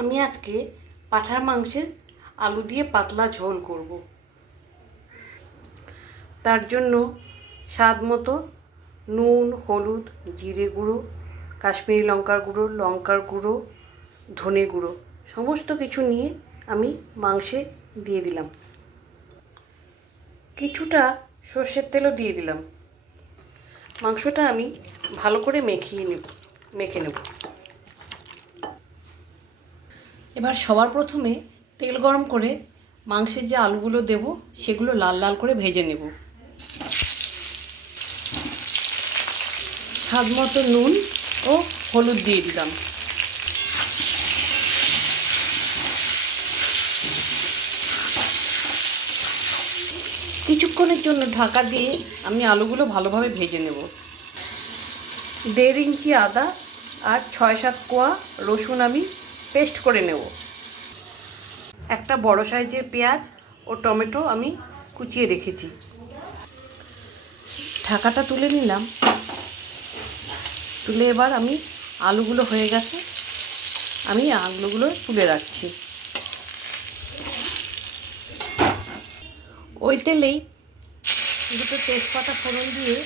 আমি আজকে পাঁঠার মাংসের আলু দিয়ে পাতলা ঝোল করব। তার জন্য স্বাদ মতো নুন, হলুদ, জিরে গুঁড়ো, কাশ্মীরি লঙ্কার গুঁড়ো, ধনে গুঁড়ো সমস্ত কিছু নিয়ে আমি মাংসে দিয়ে দিলাম। কিছুটা সর্ষের তেলও দিয়ে দিলাম। মাংসটা আমি ভালো করে মেখে নেব। এবার সবার প্রথমে তেল গরম করে মাংসের যে আলুগুলো দেব সেগুলো লাল লাল করে ভেজে নেব। স্বাদ মতো নুন ও হলুদ দিয়ে দিলাম। কিছুক্ষণের জন্য ঢাকা দিয়ে আমি আলুগুলো ভালোভাবে ভেজে নেব। 1.5 ইঞ্চি আদা আর 6-7 কোয়া রসুন আমি পেস্ট করে নেব। একটা বড় সাইজের পেঁয়াজ ও টমেটো আমি কুচিয়ে রেখেছি। ঢাকাটা তুলে নিলাম। তুলে এবার আমি আলুগুলো হয়ে গেছে, আমি আলুগুলো তুলে রাখছি। ওই তেলেই দুটো তেজপাতা ফোড়ন দিয়ে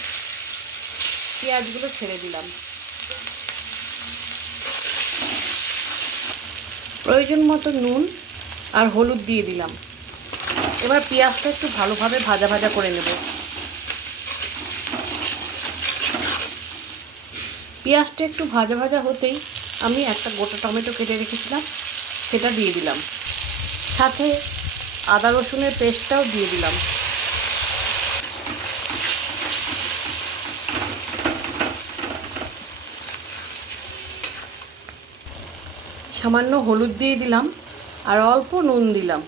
পেঁয়াজগুলো ছেড়ে দিলাম। প্রয়োজন মতো নুন আর হলুদ দিয়ে দিলাম। এবার পেঁয়াজটা একটু ভালোভাবে ভাজা ভাজা করে নেব। পেঁয়াজটা একটু ভাজা ভাজা হতেই আমি একটা গোটা টমেটো কেটে রেখেছিলাম সেটা দিয়ে দিলাম। সাথে আদা রসুনের পেস্টটাও দিয়ে দিলাম। সামান্য হলুদ দিয়ে দিলাম আর অল্প নুন দিলাম।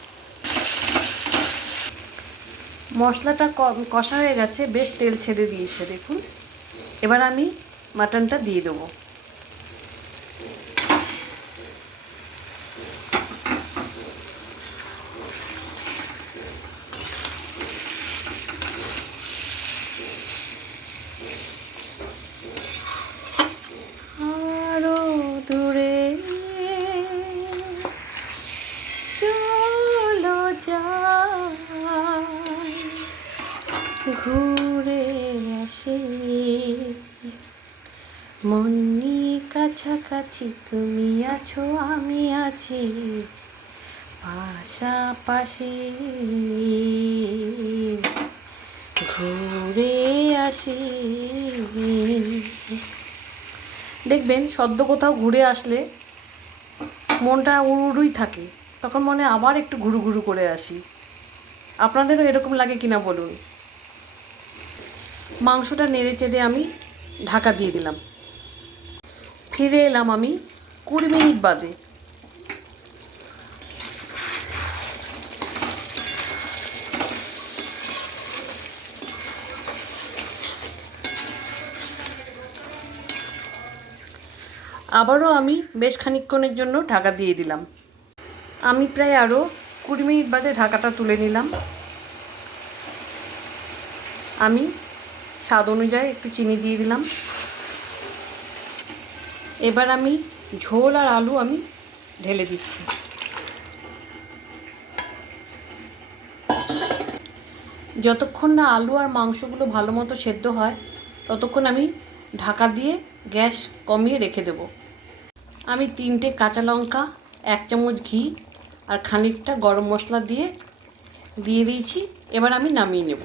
মশলাটা কষা হয়ে গেছে, বেশ তেল ছেড়ে দিয়েছে দেখুন। এবার আমি মাটনটা দিয়ে দেবো। আরো দূরে চলো যাই, ঘুরে আসি, মনি কাছাকাছি তুমি আছো আমি আছি, পাশাপাশি ঘুরে আসি। দেখবেন সদ্য কোথাও ঘুরে আসলে মনটা উড়ুই থাকে, তখন মনে আবার একটু ঘুরু ঘুরু করে আসি। আপনাদেরও এরকম লাগে কিনা বলুন। মাংসটা নেড়ে চেড়ে আমি ঢাকা দিয়ে দিলাম। ফিরে এলাম আমি 20 মিনিট বাদে। আবারও আমি বেশ খানিকক্ষণের জন্য ঢাকা দিয়ে দিলাম। আমি প্রায় আরও 20 মিনিট বাদে ঢাকাটা তুলে নিলাম। আমি স্বাদ অনুযায়ী একটু চিনি দিয়ে দিলাম। এবার আমি ঝোল আর আলু আমি ঢেলে দিচ্ছি। যতক্ষণ না আলু আর মাংসগুলো ভালো মতো সেদ্ধ হয় ততক্ষণ আমি ঢাকা দিয়ে গ্যাস কমিয়ে রেখে দেব। আমি 3টে কাঁচা লঙ্কা, 1 চামচ ঘি আর খানিকটা গরম মশলা দিয়ে দিয়েছি। এবার আমি নামিয়ে নেব।